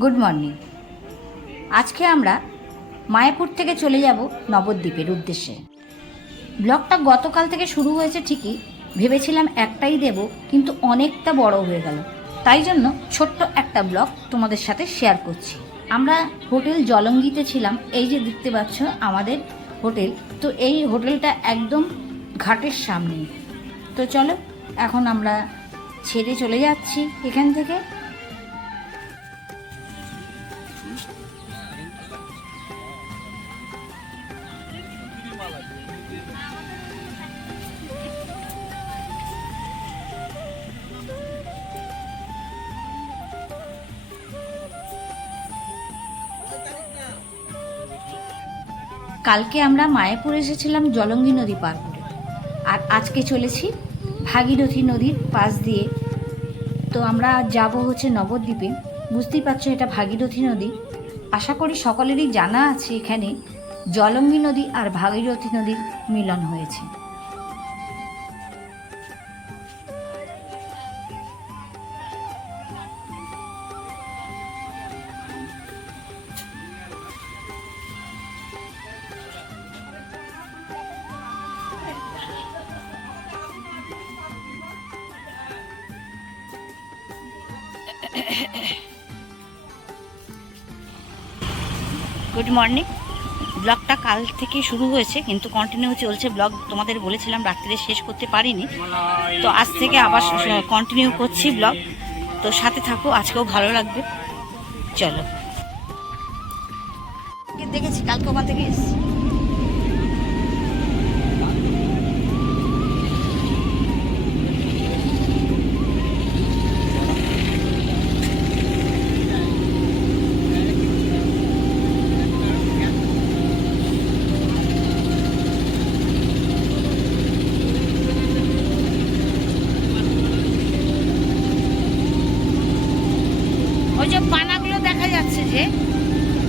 Good morning. আজকে আমরা মায়াপুর থেকে চলে যাব নবদ্বীপের উদ্দেশ্যে। ব্লগটা গতকাল থেকে শুরু হয়েছে ঠিকই, ভেবেছিলাম একটাই দেব, কিন্তু অনেকটা বড় হয়ে গেল। তাই জন্য ছোট্ট একটা ব্লগ তোমাদের সাথে শেয়ার করছি। আমরা হোটেল জলঙ্গিতে ছিলাম, এই যে দেখতে পাচ্ছ আমাদের হোটেল। তো এই হোটেলটা একদম ঘাটের সামনে। তো চলো এখন আমরা ছেড়ে চলে যাচ্ছি এখান থেকে। কালকে আমরা মায়াপুর এসেছিলাম জলঙ্গি নদী পার করে, আর আজকে চলেছি ভাগীরথী নদীর পাশ দিয়ে। তো আমরা যাব হচ্ছে নবদ্বীপে। বুঝতেই পারছো এটা ভাগীরথী নদী। আশা করি সকলেরই জানা আছে এখানে জলঙ্গি নদী আর ভাগীরথী নদীর মিলন হয়েছে। Good morning. ব্লগটা কাল থেকে শুরু হয়েছে, কিন্তু কন্টিনিউ চলছে ব্লগ। তোমাদের বলেছিলাম রাত্রিরে শেষ করতে পারিনি, তো আজ থেকে আবার কন্টিনিউ করছি ব্লগ। তো সাথে থাকো, আজকেও ভালো লাগবে। চলো। দেখেছি কালকে ওখান থেকে এসেছি। ওই যে পানাগুলো দেখা যাচ্ছে যে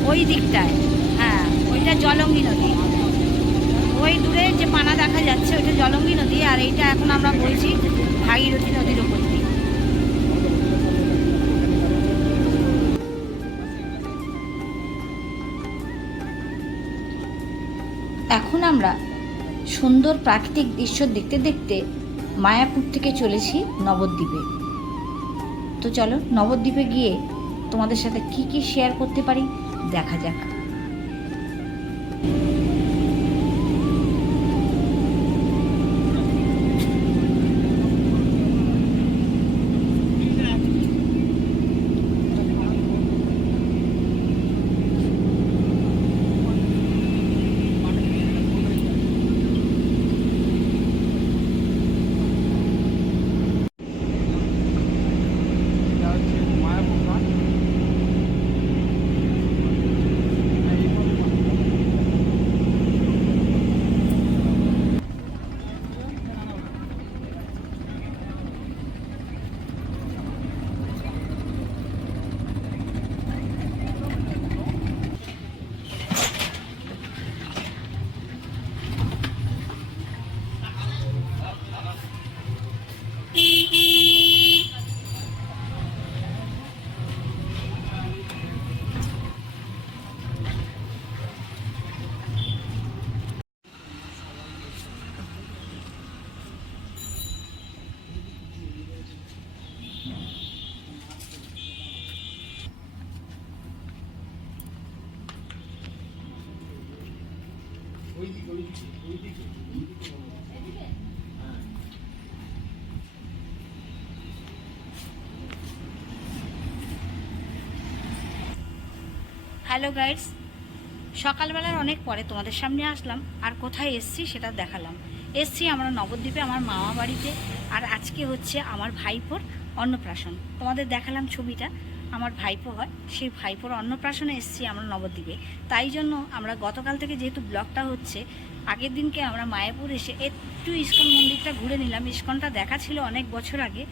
ওই দিকটায়, হ্যাঁ ওইটা জলঙ্গি নদী। ওই দূরে যে পানা দেখা যাচ্ছে ওইটা জলঙ্গি নদী, আর এইটা এখন আমরা বলছি ভাগীরথী নদীর ওপর দিয়ে। এখন আমরা সুন্দর প্রাকৃতিক দৃশ্য দেখতে দেখতে মায়াপুর থেকে চলেছি নবদ্বীপে। তো চলো নবদ্বীপে গিয়ে তোমাদের সাথে কি কি শেয়ার করতে পারি দেখা যাক। হ্যালো গাইডস, সকালবেলার অনেক পরে তোমাদের সামনে আসলাম, আর কোথায় এসছি সেটা দেখালাম। এসছি আমরা নবদ্বীপে, আমার মামা বাড়িতে। আর আজকে হচ্ছে আমার ভাইপোর অন্নপ্রাশন। তোমাদের দেখালাম ছবিটা, আমার ভাইপো হয়, সেই ভাইপোর অন্নপ্রাশনে এসছি আমরা নবদ্বীপে। তাই জন্য আমরা গতকাল থেকে যেহেতু ব্লগটা হচ্ছে, আগের দিনকে আমরা মায়াপুর এসে একটু ইস্কন মন্দিরটা ঘুরে নিলাম। ইস্কনটা দেখা ছিল অনেক বছর আগে,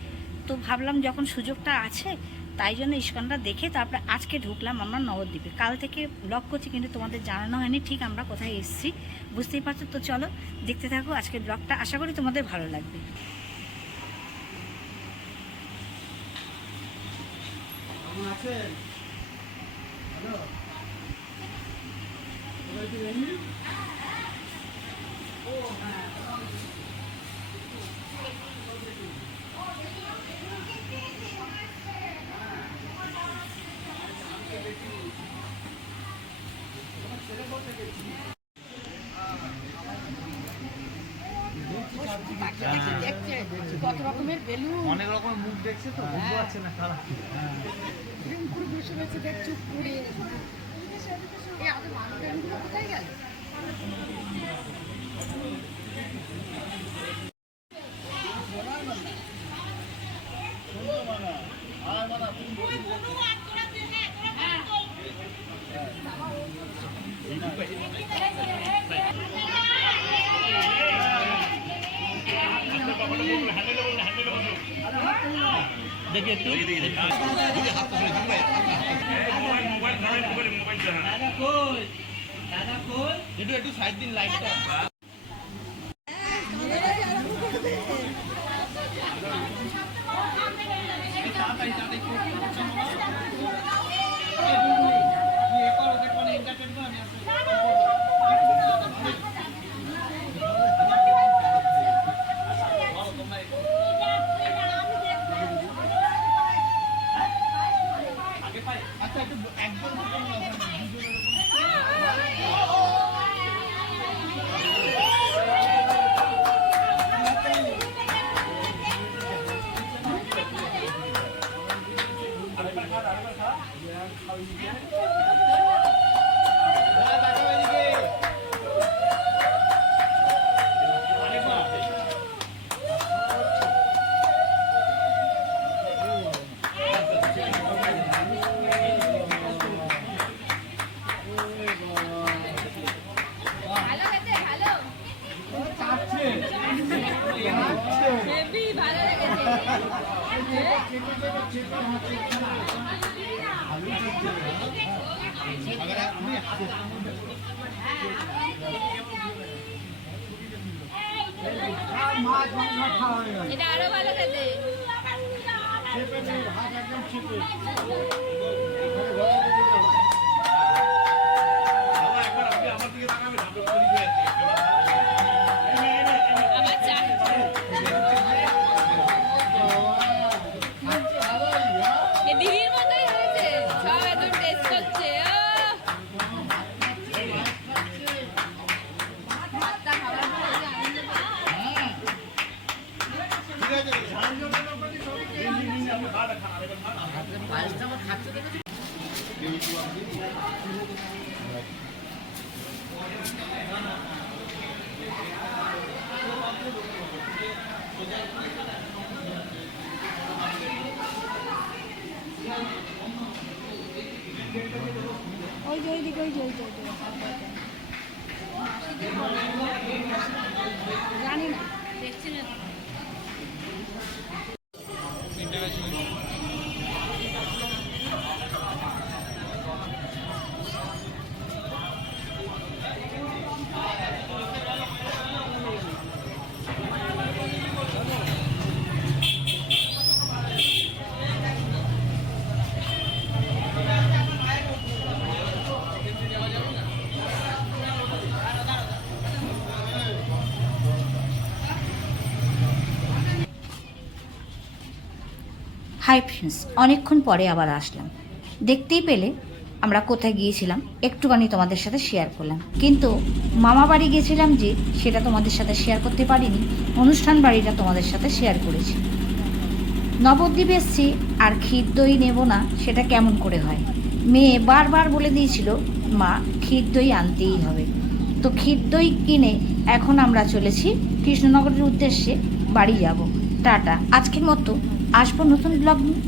তো ভাবলাম যখন সুযোগটা আছে তাই জন্য ইস্কনটা দেখে তারপরে আজকে ঢুকলাম আমরা নবদ্বীপে। কাল থেকে ব্লগ করছি কিন্তু তোমাদের জানানো হয়নি ঠিক আমরা কোথায় এসেছি, বুঝতেই পারছো। তো চলো দেখতে থাকো আজকের ব্লগটা, আশা করি তোমাদের ভালো লাগবে। কত রকমের বেলুন, অনেক রকমের মুখ দেখছে তো বুঝতে পারছে না কারা। বসে বসে দেখ চুপ করে। এই আমাদের মানুষগুলো কোথায় গেল? देखिए तू একটু সাইড দিন লাইটটা। এটা আরো ভালো খেতে। দিদির মতোই হয়েছে, সব একদম টেস্ট করছে। ওই যে ওইদিকে ওই যে জানি না, দেখছি না। হাই ফ্রেন্ডস, অনেকক্ষণ পরে আবার আসলাম। দেখতেই পেলে আমরা কোথায় গিয়েছিলাম একটুখানি তোমাদের সাথে শেয়ার করলাম, কিন্তু মামা বাড়ি গেছিলাম যে সেটা তোমাদের সাথে শেয়ার করতে পারিনি। অনুষ্ঠান বাড়িটা তোমাদের সাথে শেয়ার করেছি। নবদ্বীপ এসছি আর ক্ষীর দই নেব না, সেটা কেমন করে হয়? মেয়ে বারবার বলে দিয়েছিল মা ক্ষীর দই আনতেই হবে। তো ক্ষীর দই কিনে এখন আমরা চলেছি কৃষ্ণনগরের উদ্দেশ্যে বাড়ি যাব। টাটা, আজকের মতো আসবো নতুন ব্লগ নিয়ে।